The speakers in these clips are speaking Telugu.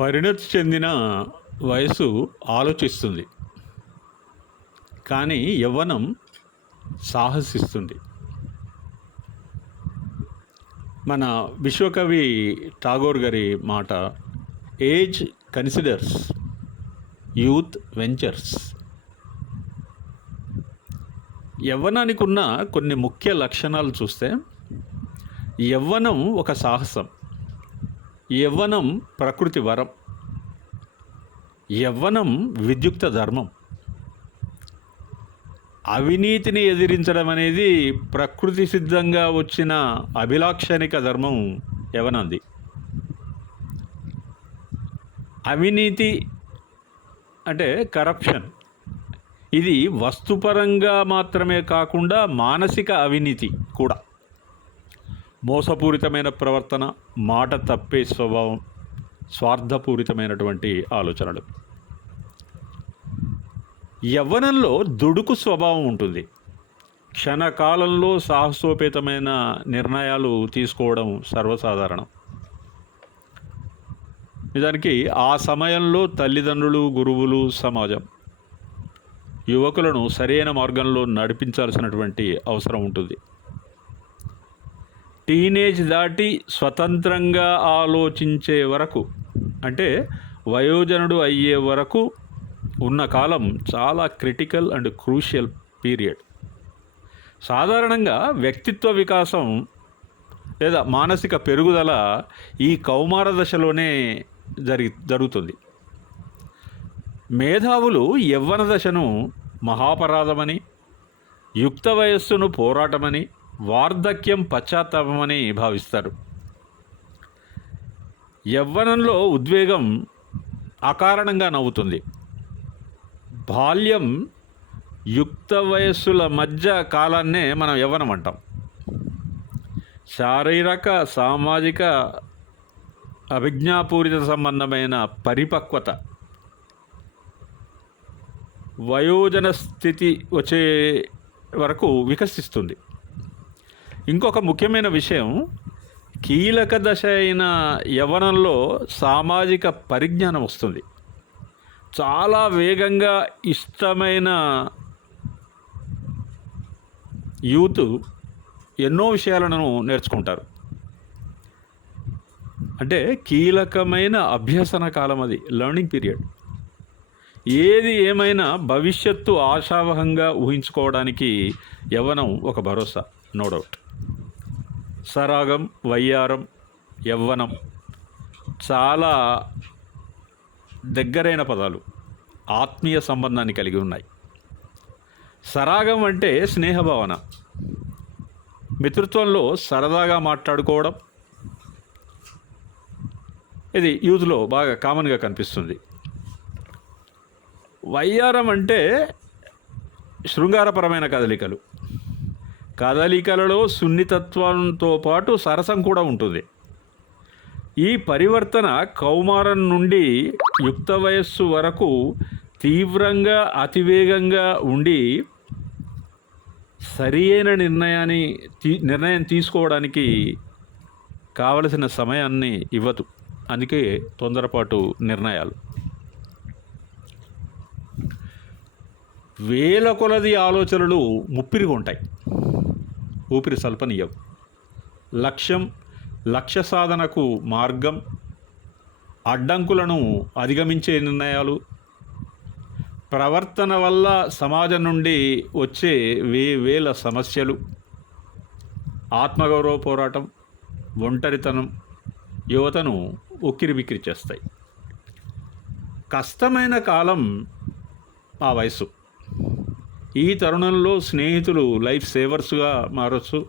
పరిణతి చెందిన వయసు ఆలోచిస్తుంది. కానీ యవ్వనం సాహసిస్తుంది. మన విశ్వకవి ఠాగోర్ గారి మాట ఏజ్ కన్సిడర్స్ యూత్ వెంచర్స్. యవ్వనానికి ఉన్న కొన్ని ముఖ్య లక్షణాలు చూస్తే యవ్వనం ఒక సాహసం. యవ్వనం ప్రకృతి వరం. యవ్వనం విద్యుక్త ధర్మం. అవినీతిని ఎదిరించడం అనేది ప్రకృతి సిద్ధంగా వచ్చిన అభిలాక్షణిక ధర్మం యవనంది అవినీతి అంటే కరప్షన్ ఇది వస్తుపరంగా మాత్రమే కాకుండా మానసిక అవినీతి కూడా. మోసపూరితమైన ప్రవర్తన మాట తప్పే స్వభావం స్వార్థపూరితమైనటువంటి ఆలోచనలు. యవ్వనంలో దుడుకు స్వభావం ఉంటుంది. క్షణకాలంలో సాహసోపేతమైన నిర్ణయాలు తీసుకోవడం సర్వసాధారణం. నిజానికి ఆ సమయంలో తల్లిదండ్రులు గురువులు సమాజం యువకులను సరైన మార్గంలో నడిపించాల్సినటువంటి అవసరం ఉంటుంది. టీనేజ్ దాటి స్వతంత్రంగా ఆలోచించే వరకు అంటే వయోజనుడు అయ్యే వరకు ఉన్న కాలం చాలా క్రిటికల్ అండ్ క్రూషియల్ పీరియడ్. సాధారణంగా వ్యక్తిత్వ వికాసం లేదా మానసిక పెరుగుదల ఈ కౌమార దశలోనే జరి జరుగుతుంది. మేధావులు యవ్వన దశను మహాపరాధమని యుక్త వయస్సును పోరాటమని వార్ధక్యం పశ్చాత్తాపమని భావిస్తారు. యవ్వనంలో ఉద్వేగం అకారణంగా నవ్వుతుంది. బాల్యం యుక్త వయస్సుల మధ్య కాలాన్నే మనం యవ్వనం అంటాం. శారీరక సామాజిక అభిజ్ఞాపూరిత సంబంధమైన పరిపక్వత. వయోజన స్థితి వచ్చే వరకు వికసిస్తుంది. ఇంకొక ముఖ్యమైన విషయం కీలక దశ అయిన యవ్వనంలో సామాజిక పరిజ్ఞానం వస్తుంది. చాలా వేగంగా ఇష్టమైన యూత్ ఎన్నో విషయాలను నేర్చుకుంటారు. అంటే కీలకమైన అభ్యసన కాలం అది లెర్నింగ్ పీరియడ్ ఏది ఏమైనా భవిష్యత్తు ఆశావహంగా ఊహించుకోవడానికి యవ్వనం ఒక భరోసా నో డౌట్ సరాగం వయ్యారం యవ్వనం చాలా దగ్గరైన పదాలు. ఆత్మీయ సంబంధాన్ని కలిగి ఉన్నాయి. సరాగం అంటే స్నేహభావన. మిత్రత్వంలో సరదాగా మాట్లాడుకోవడం. ఇది యూత్లో బాగా కామన్గా కనిపిస్తుంది. వయ్యారం అంటే శృంగారపరమైన కదలికలు. కదలికలలో సున్నితత్వంతో పాటు సరసం కూడా ఉంటుంది. ఈ పరివర్తన కౌమారం నుండి యుక్త వయస్సు వరకు తీవ్రంగా అతివేగంగా ఉండి సరి అయిన నిర్ణయాన్ని తీ నిర్ణయం తీసుకోవడానికి కావలసిన సమయాన్ని ఇవ్వదు. అందుకే తొందరపాటు నిర్ణయాలు. వేల కొలది ఆలోచనలు ముప్పిరిగా ఉంటాయి ఊపిరి సల్పనీయవు లక్ష్యం లక్ష్య సాధనకు మార్గం అడ్డంకులను అధిగమించే నిర్ణయాలు. ప్రవర్తన వల్ల సమాజం నుండి వచ్చే వే వేల సమస్యలు. ఆత్మగౌరవ పోరాటం ఒంటరితనం యువతను ఉక్కిరిబిక్కిరి చేస్తాయి. కష్టమైన కాలం ఆ వయసు ఈ తరుణంలో స్నేహితులు లైఫ్ సేవర్స్గా మారచ్చు.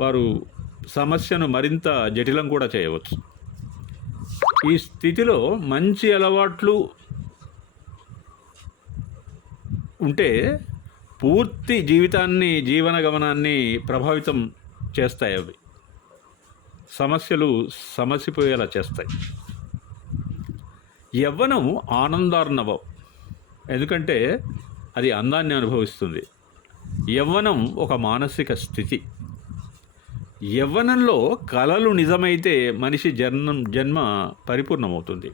వారు సమస్యను మరింత జటిలం కూడా చేయవచ్చు. ఈ స్థితిలో మంచి అలవాట్లు ఉంటే పూర్తి జీవితాన్ని జీవన గమనాన్ని ప్రభావితం చేస్తాయి అవి. సమస్యలు సమసిపోయేలా చేస్తాయి. యవ్వనం ఆనందార్ణవం. ఎందుకంటే అది అందాన్ని అనుభవిస్తుంది. యవ్వనం ఒక మానసిక స్థితి. యవ్వనంలో కలలు నిజమైతే మనిషి జన్మం జన్మ పరిపూర్ణమవుతుంది.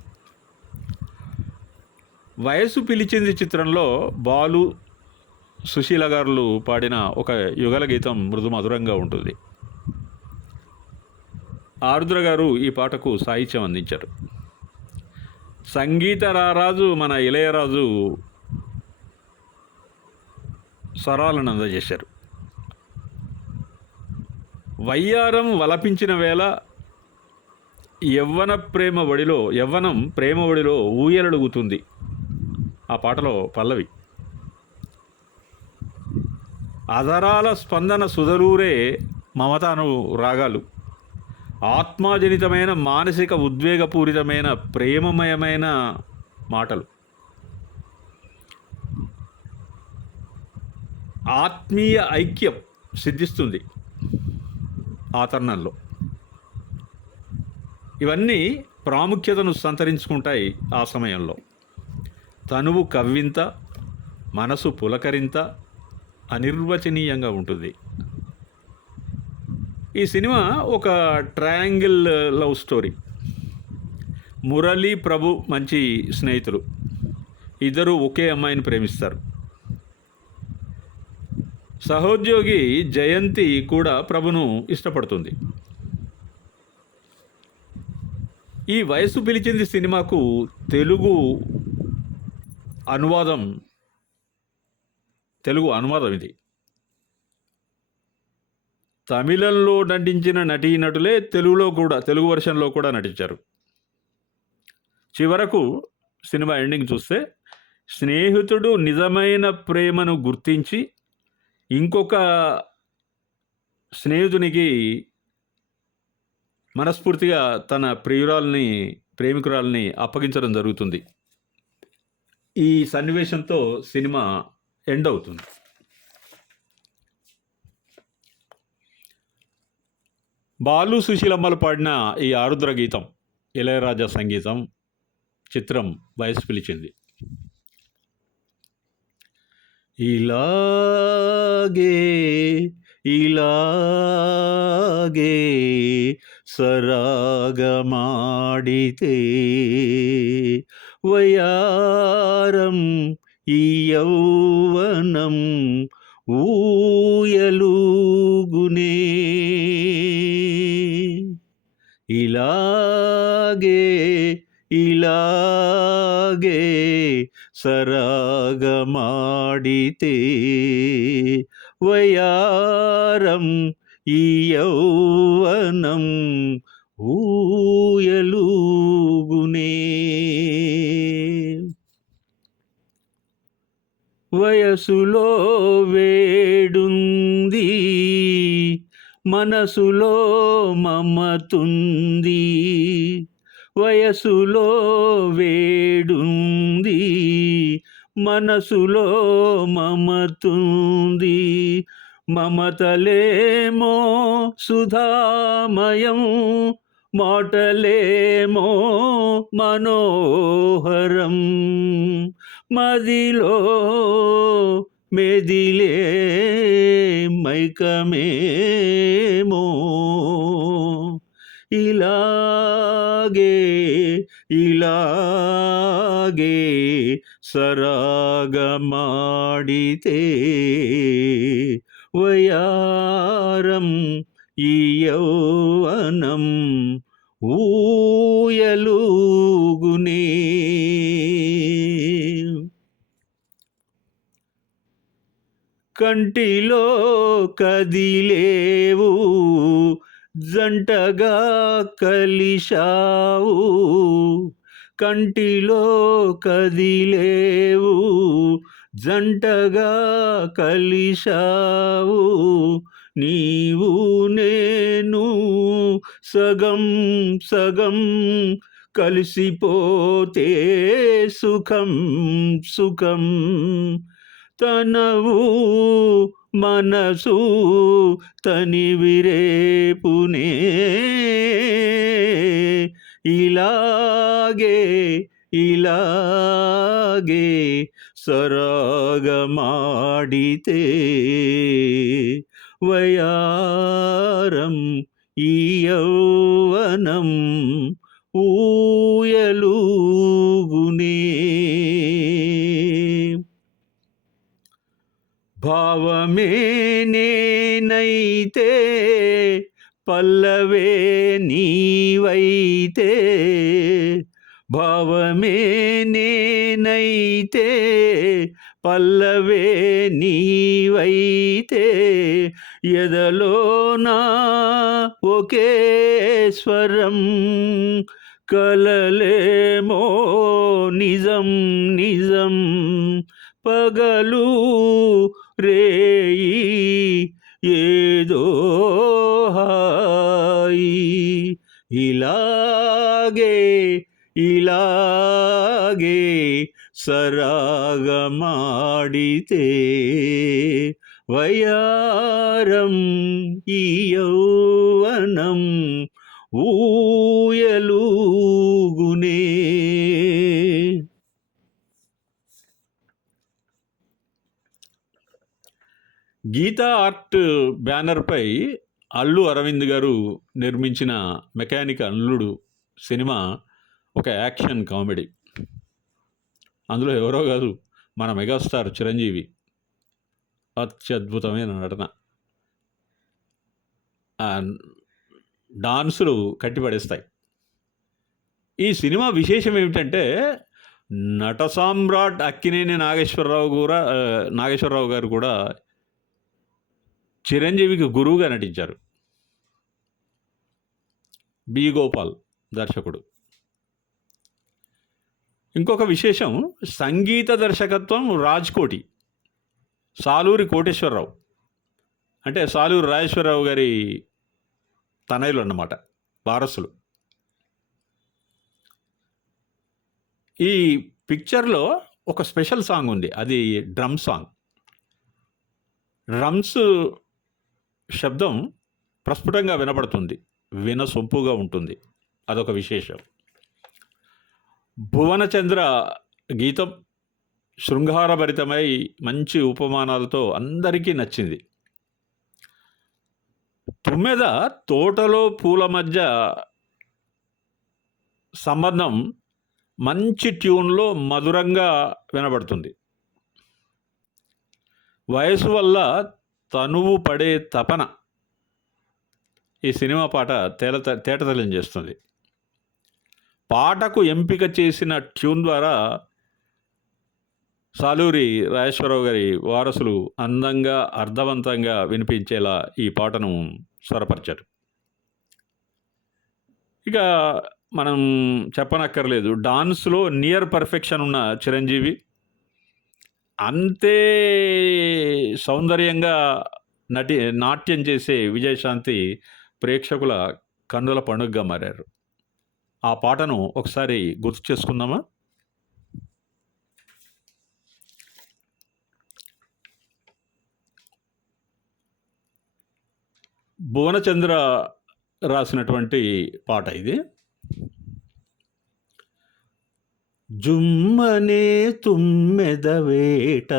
వయసు పిలిచింది చిత్రంలో బాలు సుశీల గారులు పాడిన ఒక యుగల గీతం మృదు మధురంగా ఉంటుంది. ఆరుద్ర గారు ఈ పాటకు సాహిత్యం అందించారు. సంగీత రారాజు మన ఇళయరాజు స్వరాలను అందజేశారు. వయ్యారం వలపించిన వేళ యవ్వన ప్రేమ ఒడిలో యవ్వనం ప్రేమ ఒడిలో ఊయలడుగుతుంది. ఆ పాటలో పల్లవి అదరాల స్పందన సుధరూరే మమతాను రాగాలు ఆత్మాజనితమైన మానసిక ఉద్వేగపూరితమైన ప్రేమమయమైన మాటలు. ఆత్మీయ ఐక్యం సిద్ధిస్తుంది ఆ తరుణంలో ఇవన్నీ ప్రాముఖ్యతను సంతరించుకుంటాయి ఆ సమయంలో. తనువు కవ్వింత మనసు పులకరింత అనిర్వచనీయంగా ఉంటుంది. ఈ సినిమా ఒక triangle love story. Murali Prabhu మంచి స్నేహితులు. ఇద్దరు ఒకే అమ్మాయిని ప్రేమిస్తారు. సహోద్యోగి జయంతి కూడా ప్రభును ఇష్టపడుతుంది. ఈ వయసు పిలిచింది సినిమాకు తెలుగు అనువాదం తెలుగు అనువాదం ఇది. తమిళంలో నటించిన నటీనటులే తెలుగులో కూడా తెలుగు వర్షన్లో కూడా నటించారు. చివరకు సినిమా ఎండింగ్ చూస్తే స్నేహితుడు నిజమైన ప్రేమను గుర్తించి ఇంకొక స్నేహితునికి మనస్ఫూర్తిగా తన ప్రియురాల్ని ప్రేమికురాల్ని అప్పగించడం జరుగుతుంది. ఈ సన్నివేశంతో సినిమా ఎండ్ అవుతుంది. బాలు సుశీలమ్మలు పాడిన ఈ ఆరుద్ర గీతం ఇళయరాజా సంగీతం చిత్రం వయసు పిలిచింది. ఇలాగే ఇలాగే సరాగమాడితే వయారం ఈ యౌవనం ఊయలుగునే ఇలాగే ఇలాగే సరాగమాడితే వయారం ఈ యౌవనం ఊయలుగునే. వయసులో వేడుంది మనసులో మమతుంది. వయసులో వేడుంది మనసులో మమతుంది. మమతలేమో సుధామయం మాటలేమో మనోహరం. మదిలో మెదిలే మైకమేమో ఇలాగే ఇలాగే సరాగమాడితే వయారం ఈ యౌవనం ఊయలుగునే. కంటిలో కదిలేవు జంటగా కలిశావు కంటిలో కదిలేవు జంటగా కలిశావు నీవు నేను సగం సగం కలిసిపోతే సుఖం సుఖం తనవు మనసు తనివిరేపునే ఇలాగే ఇలాగే సరాగమాడితే వయారం ఈ యౌవనం ఊయలూగునే భావమే నేనైతే పల్లవే నీవైతే. భావమే నేనైతే పల్లవే నీవైతే. ఎదలోనా ఒకే స్వరం కలలేమో నిజం నిజం. పగలు రేయి ఏదో హాయి ఇలాగే ఇలాగే సరాగమాడితే వయారం బ్యానర్పై అల్లు అరవింద్ గారు నిర్మించిన మెకానిక్ అల్లుడు సినిమా ఒక యాక్షన్ కామెడీ. అందులో ఎవరో కాదు మన మెగాస్టార్ చిరంజీవి. అత్యద్భుతమైన నటన. డాన్సులు కట్టిపడేస్తాయి. ఈ సినిమా విశేషం ఏమిటంటే నట సామ్రాట్ అక్కినేని నాగేశ్వరరావు కూడా నాగేశ్వరరావు గారు కూడా చిరంజీవికి గురువుగా నటించారు. బి. గోపాల్ దర్శకుడు. ఇంకొక విశేషం సంగీత దర్శకత్వం రాజ్కోటి సాలూరి కోటేశ్వరరావు. అంటే సాలూరి రాజేశ్వరరావు గారి తనయులు అన్నమాట వారసులు. ఈ పిక్చర్లో ఒక స్పెషల్ సాంగ్ ఉంది అది డ్రమ్ సాంగ్. డ్రమ్స్ శబ్దం ప్రస్ఫుటంగా వినపడుతుంది వినసొంపుగా ఉంటుంది. అదొక విశేషం. భువనచంద్ర గీతం శృంగారభరితమై మంచి ఉపమానాలతో అందరికీ నచ్చింది. తుమ్మెద తోటలో పూల మధ్య సంబంధం మంచి ట్యూన్లో మధురంగా వినబడుతుంది. వయసు వల్ల తనువు పడే తపన ఈ సినిమా పాట తేల తేటతెల్లం చేస్తుంది. పాటకు ఎంపిక చేసిన ట్యూన్ ద్వారా సాలూరి రాజేశ్వరరావు గారి వారసులు అందంగా అర్థవంతంగా వినిపించేలా ఈ పాటను స్వరపరిచారు. ఇక మనం చెప్పనక్కర్లేదు డాన్స్లో నియర్ పర్ఫెక్షన్ ఉన్న చిరంజీవి అంతే సౌందర్యంగా నటి నాట్యం చేసే విజయశాంతి ప్రేక్షకుల కన్నుల పండుగగా మారారు. ఆ పాటను ఒకసారి గుర్తు చేసుకుందామా? భువనచంద్ర రాసినటువంటి పాట ఇది. జుమ్మనే తుమ్మెదవేట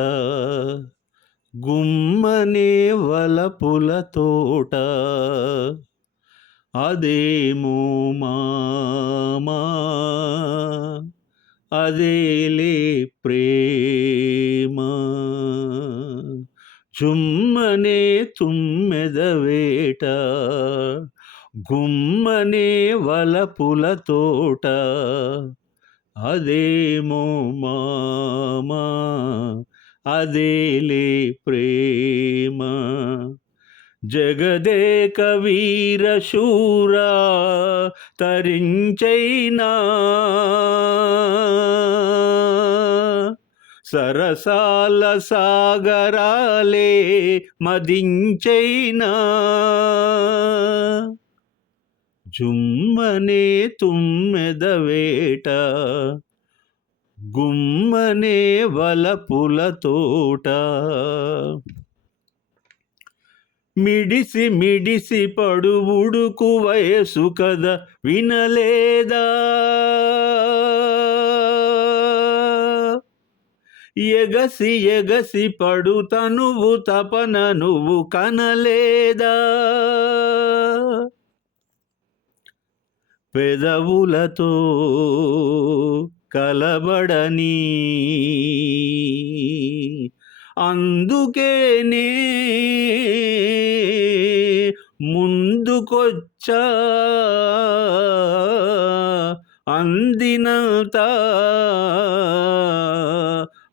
గుమ్మనే వలపుల తోట. అదేమో మామా అదేలే ప్రేమ. జుమ్మనే తుమ్మెదవేట గుమ్మనే వలపుల తోట. అదేమో మామా అదేలే ప్రేమ. జగదేక వీర శూరా తరించైనా. సరసాల సాగరాలే మదించైనా. జుమ్మనే తుమ్మెదవేట గుమ్మనే వలపుల తోట. మిడిసి మిడిసి పడువుడుకు వయసు కద వినలేదా? ఎగసి ఎగసి పడు తనువు తపన నువ్వు కనలేదా? పెదవులతో కలబడని. అందుకేనే ముందుకొచ్చా. అందినంత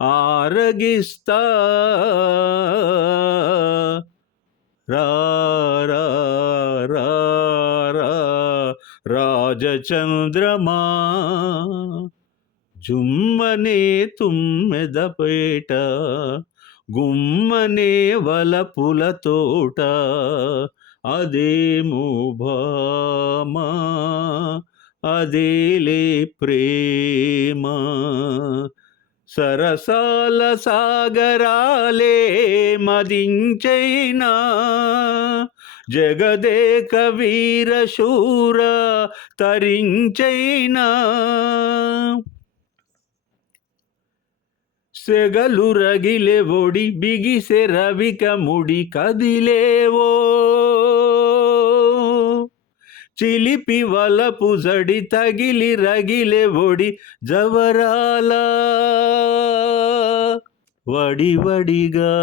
ఆరగిస్తా. రా రా రా రా. రాజచంద్రమా జుమ్మనే తుమ్మెదపేట గుమ్మనే వలపుల తోట అదేమో భామా అదేలే ప్రేమ. సరసాల సాగరాలే మదించైనా జగదేక వీర శూర తరించైనా సెగలు రగిలే ఒడి బిగిసె రవిక ముడి కదిలేవో. చిలిపి వలపు జడి తగిలి రగిలే ఒడి జవరాలా వడివడిగా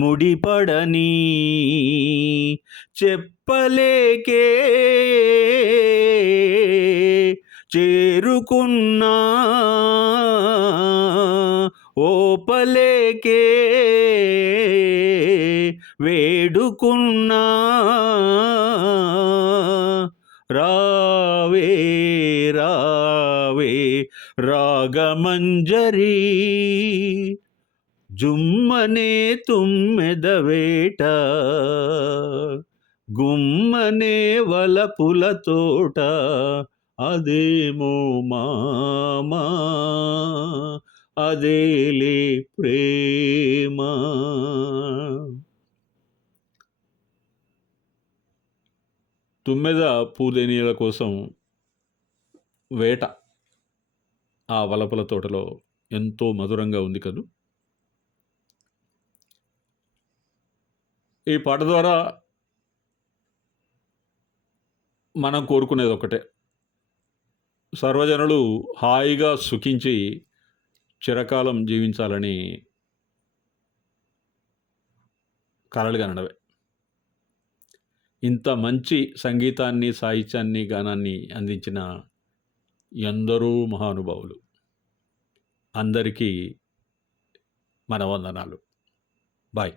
ముడిపడని చెప్పలేకే చేరుకున్నా ఓపలేకే వేడుకున్నా రావే రావే రాగమంజరీ. జుమ్మనే తుమ్మెదవేట గుమ్మనే వలపుల తోట అదేమో మామా అదేలే ప్రేమ. తుమ్మెద పూదేనీల కోసం వేట ఆ వలపల తోటలో ఎంతో మధురంగా ఉంది కదూ. ఈ పాట ద్వారా మనం కోరుకునేది ఒకటే సర్వజనులు హాయిగా సుఖించి చిరకాలం జీవించాలని కలలుగా నడవే. ఇంత మంచి సంగీతాన్ని సాహిత్యాన్ని గానాన్ని అందించిన ఎందరో మహానుభావులు. అందరికీ మన వందనాలు. బాయ్.